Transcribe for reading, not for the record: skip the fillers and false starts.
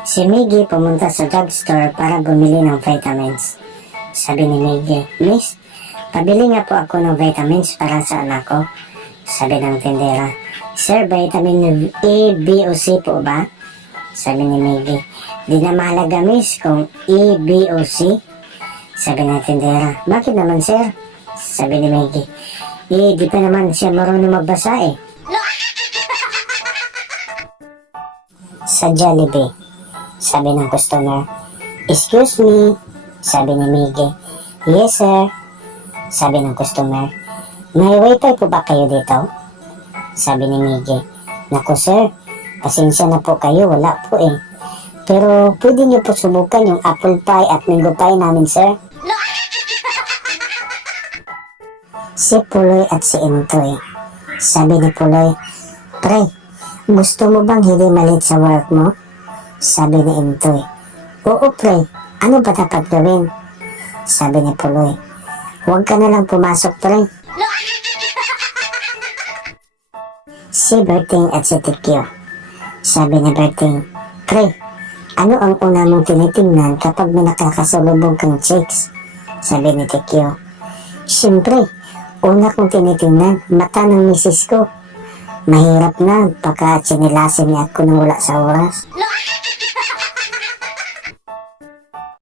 Si Miggy pumunta sa drugstore para bumili ng vitamins. Sabi ni Miggy, "Miss, pabili nga po ako ng vitamins para sa anak ko." Sabi ng tindera, "Sir, vitamin A, B o C po ba?" Sabi ni Miggy, "Di na mahalaga, miss, kung A, B o C." Sabi ng tindera, "Bakit naman, sir?" Sabi ni Miggy, di pa naman siya marunong magbasa eh." Sa Jollibee, sabi ng customer, "Excuse me." Sabi ni Miggy, "Yes, sir." Sabi ng customer, "May wifi po ba kayo dito?" Sabi ni Miggy, "Naku, sir, pasensya na po kayo, wala po eh. Pero pwede niyo po subukan yung apple pie at mango pie namin, sir." Si Puloy at si Intoy. Sabi ni Puloy, "Pre, gusto mo bang hindi malit sa work mo?" Sabi ni Intoy, "Oo, pre, ano ba dapat gawin?" Sabi ni Puloy, "Huwag ka na lang pumasok, pre." Si Berting at si Tikyo. Sabi ni Berting, "Pre, ano ang una mong tinitingnan kapag may nakakasalubong kang chicks?" Sabi ni Tikyo, "Siyempre, una kong tinitingnan, mata ng misis ko. Mahirap na, baka tsinilasin niya ako nang wala sa oras."